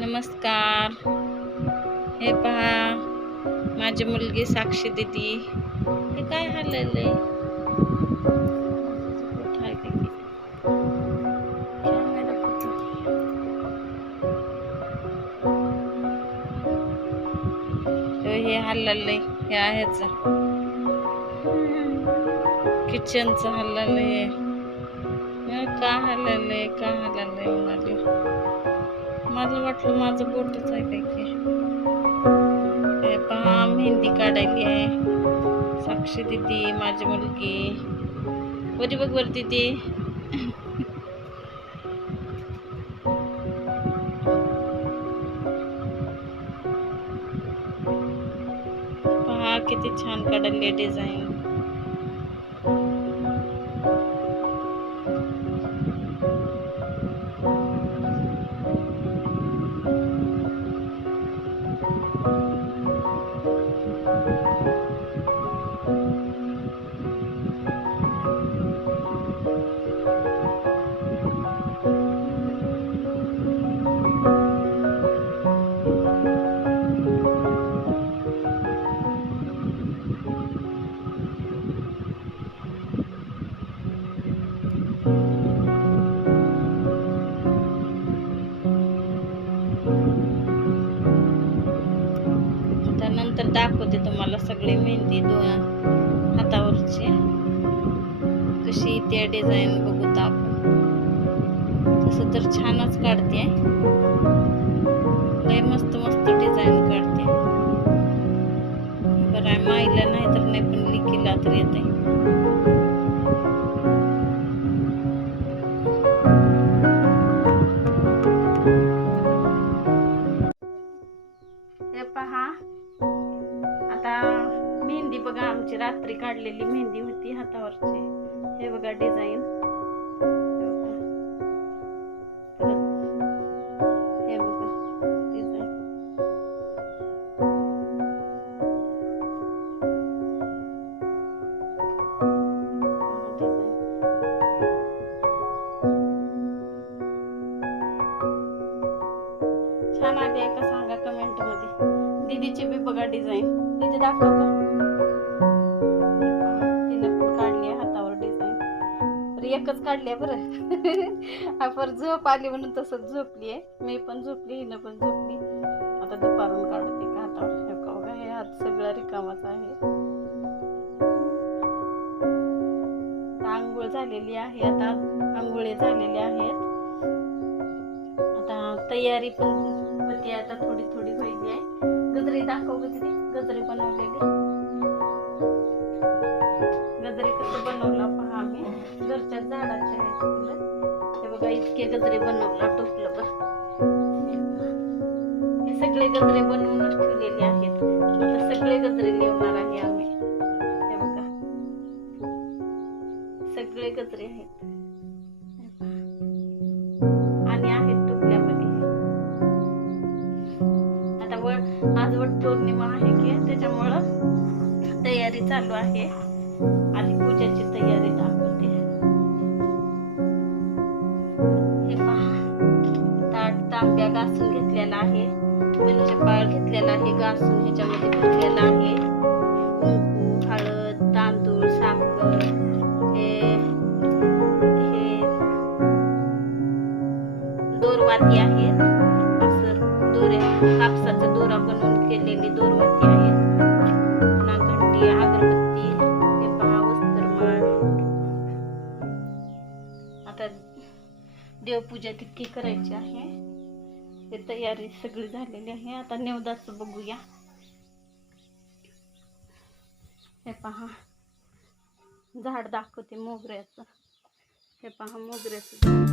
नमस्कार. हे पहा, माझी मुलगी साक्षी दीदी. हे काय हललंय? कुठं आहे काय की? कॅमेरा कुठं? हे हललंय. हे आहेच किचनचं हललंय. का हललंय म्हणाले. मला वाटलं माझं बोटच आहे काय की. हे पहा, मेहंदी काढायली आहे साक्षी दीदी, माझी मुलगी. वरी बघ वर दीदी. पहा किती छान काढली डिझाईन. त्यानंतर दाखवते तुम्हाला सगळी मेहंदी दोन हातावरची कशी त्या डिझाईन बघूत आपण. तसं तर छानच काढते, लय मस्त मस्त डिझाईन काढते. बरं माईला नाही तर नाही, पण लिकीला तर येते. हे पहा, आता मेहंदी बघा, आमची रात्री काढलेली मेहंदी होती हातावरची. हे बघा डिझाईन. हे बघा डिझाईन. छान आली आहे का सांगा कमेंट मध्ये. दीदीची बी बघा डिझाईन. दीदी दाखव का. तिने पण काढली आहे हातावर डिझाईन. एकच काढली आहे बरं. आपण झोप आली म्हणून तसंच झोपली आहे. मी पण झोपली, हिनं पण झोपली. आता दुपारून काढते का हातावर. हे हात सगळा रिकामाच आहे. आंघोळ झालेली आहे. आता आंघोळी झालेल्या आहेत. आता तयारी पण होती, आता थोडी थोडी व्हायली आहे. गजरी दाखव तिथे. गजरी बनवलेली. गजरी कसं बनवला पहा. आम्ही घरच्या झाडाचे आहेत फुलं. हे बघा इतके गजरे बनवला टोपलं बघ. हे सगळे गजरे बनवूनच ठेवलेले आहेत. आता सगळे गजरे लिवणार आहे आम्ही. हे बघा सगळे गजरे आहेत आणि आहेत टोपल्यामध्ये. आता आज वट पौर्णिमा आहे की, त्याच्यामुळं तयारी चालू आहे. आधी पूजाची तयारी दाखवते. हे पहा, ताट तांब्या घासून घेतलेला आहे. पंचपाळ घेतलेला आहे घासून. ह्याच्यामध्ये घेतलेला आहे कुंकू, हळद, तांदूळ, साखर. हे दोरवाती आहेत. असं कापसाचा दोरा बनवून केलेली दोरवाती आहेत. पुन्हा घंटी, अगरबत्ती. हे पहा वस्त्रमाळ. आता देवपूजा तितकी करायची आहे. हे तयारी सगळी झालेली आहे. आता नेवदाचं बघूया. हे पहा झाड दाखवते मोगऱ्याचं. हे पहा मोगऱ्याचं झाड.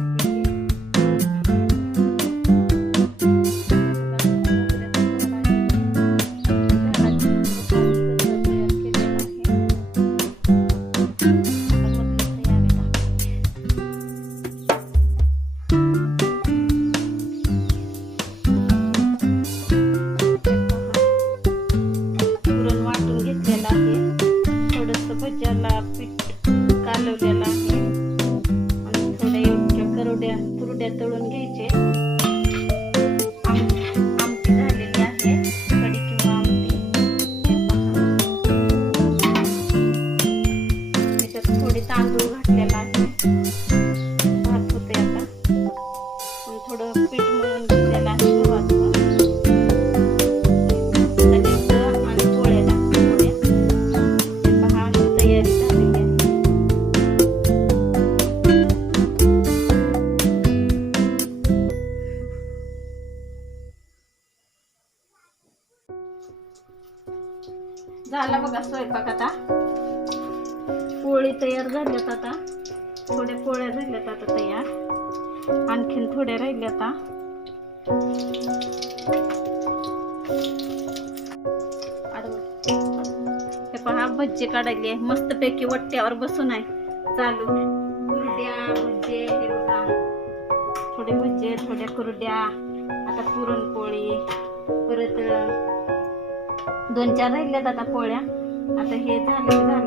भज्याला पीठ कालवलेलं आहे आणि थोडे योग्य थोडं पीठ मळून घेतलेलं आहे गव्हाचं. आता लिंबू आणि पोळ्या टाकते. पहा अशी तयारी झालेली आहे. झाला बघा स्वयंपाक. आता पोळी तयार झाल्यात. आता थोड्या पोळ्या झाल्यात आता तयार, आणखीन थोड्या राहिल्या. आता हे पहा भज्जी काढायली आहे मस्तपैकी वट्ट्यावर बसून आहे चालू. कुरड्या भज्जे हे बघा, थोडे भज्जे थोड्या कुरड्या. आता पुरणपोळी, परत 2-4 राहिल्यात आता पोळ्या. आता हे झालं